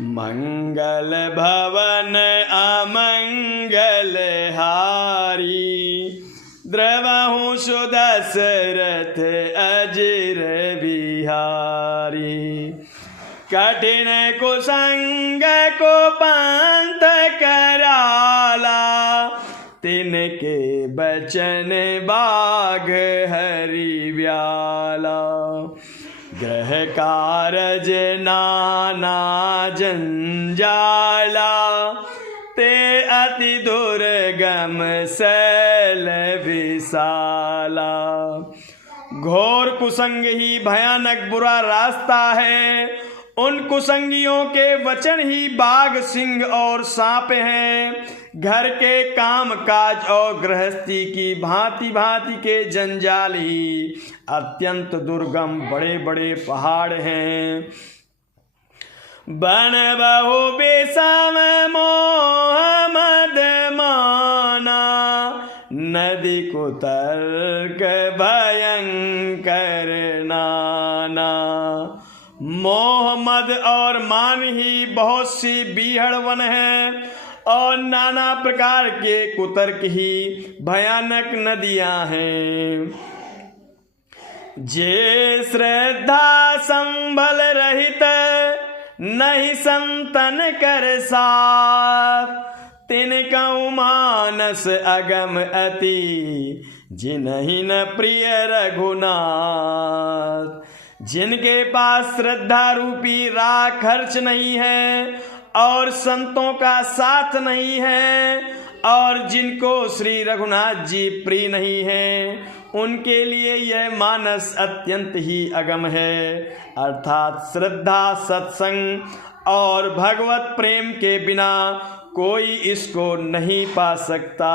मंगल भवन अमंगल हारी, द्रवहु सुदशरथ अजिर बिहारी। कठिन कुसंग को पंथ कराला, तिनके बचन बाघ हरि ब्याला। ग्रह कारज नाना जंजाला, ते अति दुर्गम शैल विशाला। घोर कुसंग ही भयानक बुरा रास्ता है, उन कुसंगियों के वचन ही बाघ सिंह और सांप हैं। घर के काम काज और गृहस्थी की भांति भांति के जंजाल ही अत्यंत दुर्गम बड़े बड़े पहाड़ हैं। बन बहु विषम मोह मद माना, नदी कुतर्क भयंकर नाना। मोह मद और मान ही बहुत सी बीहड़ वन हैं, और नाना प्रकार के कुतर्क ही भयानक नदियां हैं। जे श्रद्धा संभल रहित नहीं संतन कर साथ, तिनकऊ मानस अगम अति जिन्हि न प्रिय रघुनाथ। जिनके पास श्रद्धा रूपी राख खर्च नहीं है और संतों का साथ नहीं है, और जिनको श्री रघुनाथ जी प्रिय नहीं है, उनके लिए यह मानस अत्यंत ही अगम है। अर्थात श्रद्धा, सत्संग और भगवत प्रेम के बिना कोई इसको नहीं पा सकता।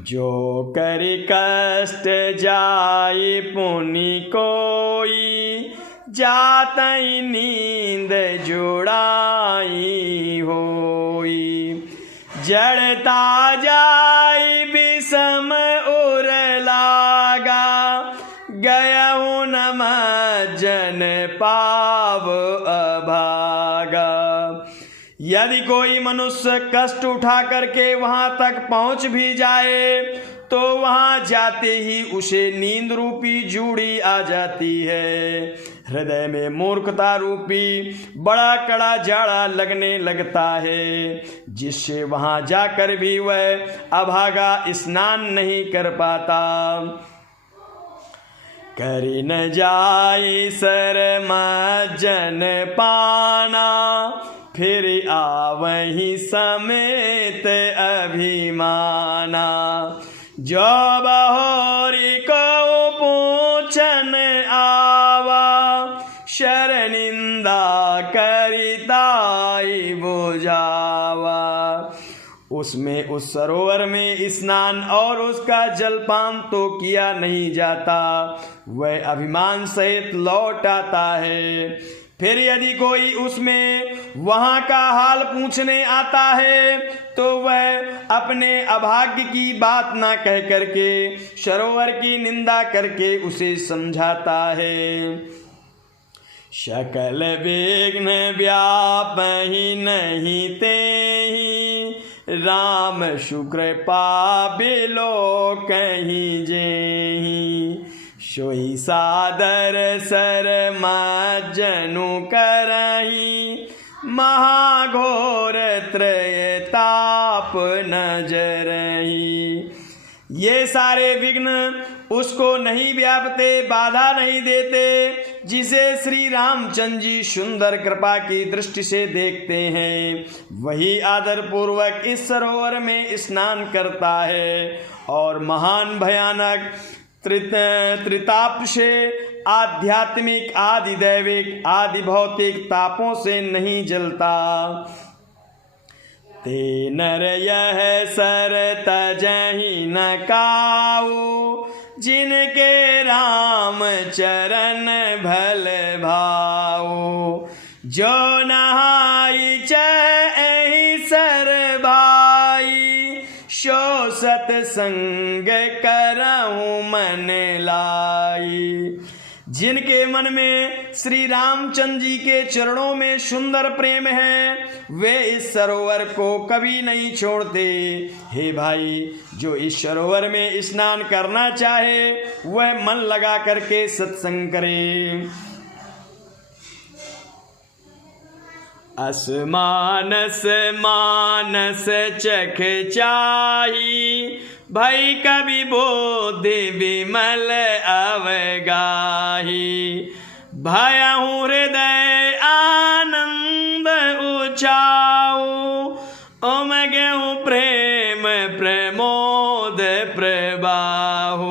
जो करि कष्ट जाय पुनि कोई, जातई नींद जुड़ाई होई। जड़ता जाई विषम उर लागा, गयहु न मज्जन पाव अभागा। यदि कोई मनुष्य कष्ट उठा करके वहां तक पहुंच भी जाए, तो वहां जाते ही उसे नींद रूपी जूड़ी आ जाती है। हृदय में मूर्खता रूपी बड़ा कड़ा जाड़ा लगने लगता है, जिससे वहां जाकर भी वह अभागा स्नान नहीं कर पाता। करि न जाय सरमज्जन पाना, फिर आवहि समेत अभिमाना। जो बहोरी को पूछन आवा, शरनिंदा करिताई बुझावा। उसमें उस सरोवर में स्नान और उसका जलपान तो किया नहीं जाता, वह अभिमान सहित लौट आता है। फिर यदि कोई उसमें वहां का हाल पूछने आता है, तो वह अपने अभाग्य की बात ना कह करके सरोवर की निंदा करके उसे समझाता है। सकल विघ्न व्यापहि नहीं तेहि, राम सुकृपा बिलो कहीं जेहि। सोई सादर सरमज्जनु करहि, महाघोर त्रयताप नजरहि। ये सारे विघ्न उसको नहीं व्यापते, बाधा नहीं देते, जिसे श्री रामचंद्र जी सुंदर कृपा की दृष्टि से देखते हैं, वही आदर पूर्वक इस सरोवर में स्नान करता है और महान भयानक त्रिताप से, आध्यात्मिक, आदि दैविक, आदि भौतिक तापों से नहीं जलता। ते नर यह सर तजहि न काऊ, जिनके राम चरण भल भाऊ। जो नहाई चहि सर भाई, सो सतसंग करहु मन लाई। जिनके मन में श्री रामचंद्र जी के चरणों में सुंदर प्रेम है, वे इस सरोवर को कभी नहीं छोड़ते। हे भाई, जो इस सरोवर में स्नान करना चाहे वह मन लगा करके सत्संग करे। असमानस मानस चख चाही, भई कवि बोधि विमल अवगाही। भयहु हृदय आनंद उचाऊ, उमगेहु प्रेम प्रमोद प्रबाहु।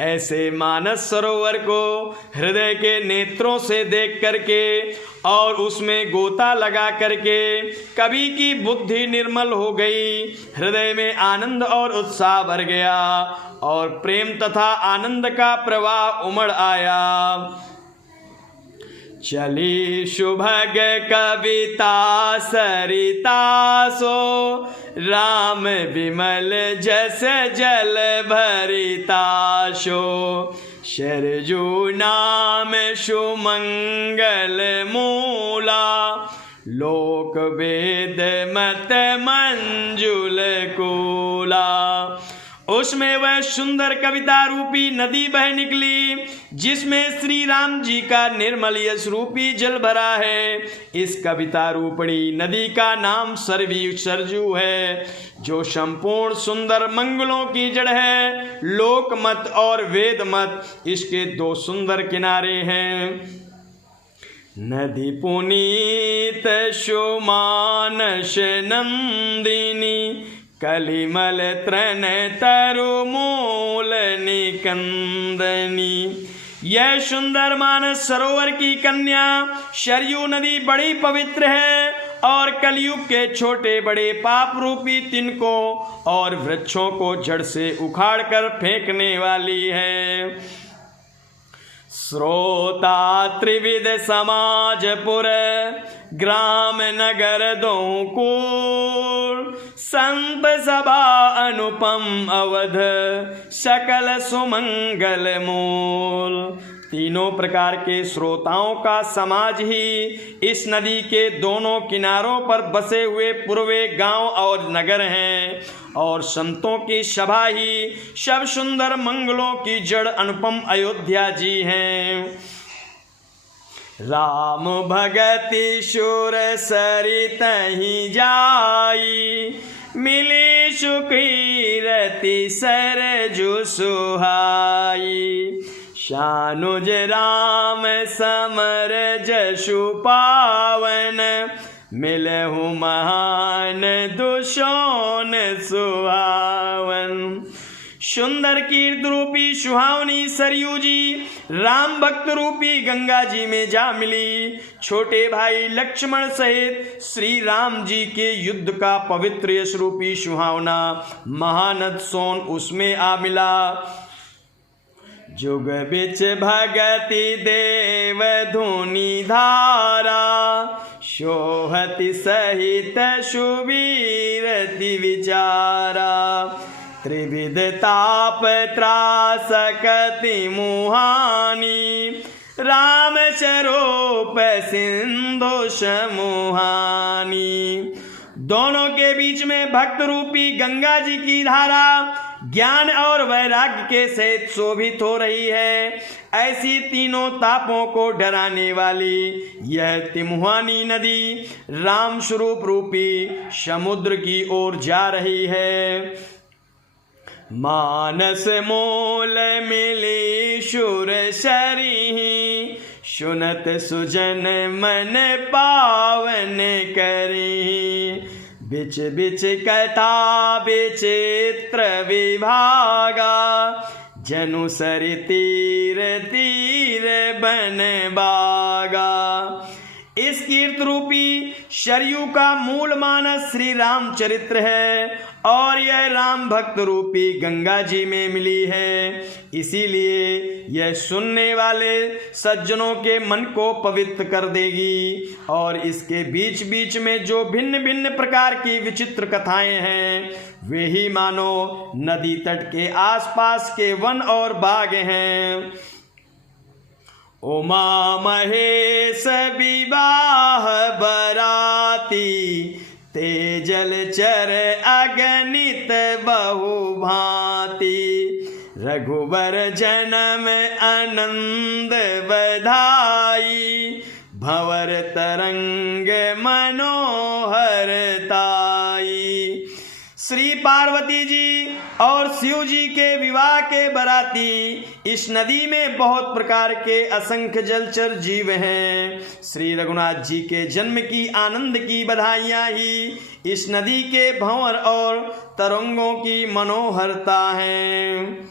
ऐसे मानस सरोवर को हृदय के नेत्रों से देख करके और उसमें गोता लगा करके कवि की बुद्धि निर्मल हो गई, हृदय में आनंद और उत्साह भर गया और प्रेम तथा आनंद का प्रवाह उमड़ आया। चली शुभग कविता सरिता सो, राम विमल जस जल भरिता शो। शरजू नाम सुमंगल मूला, लोक वेद मत मंजुल कूला। उसमें वह सुंदर कविता रूपी नदी बह निकली, जिसमें श्री राम जी का निर्मल यश रूपी जल भरा है। इस कविता रूपणी नदी का नाम सरजू है, जो संपूर्ण सुंदर मंगलों की जड़ है। लोकमत और वेद मत इसके दो सुंदर किनारे हैं। नदी पुनीत सुमानस नंदिनी, कलिमल तृण तरु मूल निकंदनी। यह सुंदर मानस सरोवर की कन्या सरयू नदी बड़ी पवित्र है और कलयुग के छोटे बड़े पाप रूपी तिनकों और वृक्षों को जड़ से उखाड़ कर फेंकने वाली है। श्रोता त्रिविध समाजपुर, ग्राम नगर दोकुल। संत सभा अनुपम अवध, सकल सुमंगल मूल। तीनों प्रकार के श्रोताओं का समाज ही इस नदी के दोनों किनारों पर बसे हुए पूर्वे गांव और नगर हैं, और संतों की सभा ही सब सुंदर मंगलों की जड़ अनुपम अयोध्या जी हैं। राम भगति शूर सरित ही जाई, मिली सुखीरति सरजु सुहाई। शानुज राम समर जशु पावन, मिलहु महान दुशोन सुहावन। सुंदर कीर्ति रूपी सुहावनी सरयू जी राम भक्त रूपी गंगा जी में जा मिली। छोटे भाई लक्ष्मण सहित श्री राम जी के युद्ध का पवित्र यश रूपी सुहावना महानद सोन उसमें आ मिला। जुग बिच भगति देव धुनि धारा, शोहति सहित सुवीरति विचारा। त्रिविध ताप त्रासकति मुहानी, राम चरोप सिंधु समुहानी। दोनों के बीच में भक्त रूपी गंगा जी की धारा ज्ञान और वैराग्य के सहित शोभित हो रही है। ऐसी तीनों तापों को डराने वाली यह तिमुहानी नदी राम स्वरूप रूपी समुद्र की ओर जा रही है। मानस मूल मिली शूर शरीही, सुनत सुजन मन पावन करी। बिच बिच कथा विचित्र विभागा, जनु सरि तीर तीर बन बागा। इस कीर्त रूपी सरयू का मूल मानस श्री राम चरित्र है और यह राम भक्त रूपी गंगा जी में मिली है। इसीलिए यह सुनने वाले सज्जनों के मन को पवित्र कर देगी। और इसके बीच बीच में जो भिन्न भिन्न प्रकार की विचित्र कथाएं हैं वे ही मानो नदी तट के आसपास के वन और बाग हैं। उमा महेश विवाह बराती, तेजल चर अगणित बहु भांति। रघुबर जन्म आनंद बधाई, भंवर तरंग मनोहर ताई। श्री पार्वती जी और शिव जी के विवाह के बराती इस नदी में बहुत प्रकार के असंख्य जलचर जीव हैं। श्री रघुनाथ जी के जन्म की आनंद की बधाइयाँ ही इस नदी के भंवर और तरंगों की मनोहरता हैं।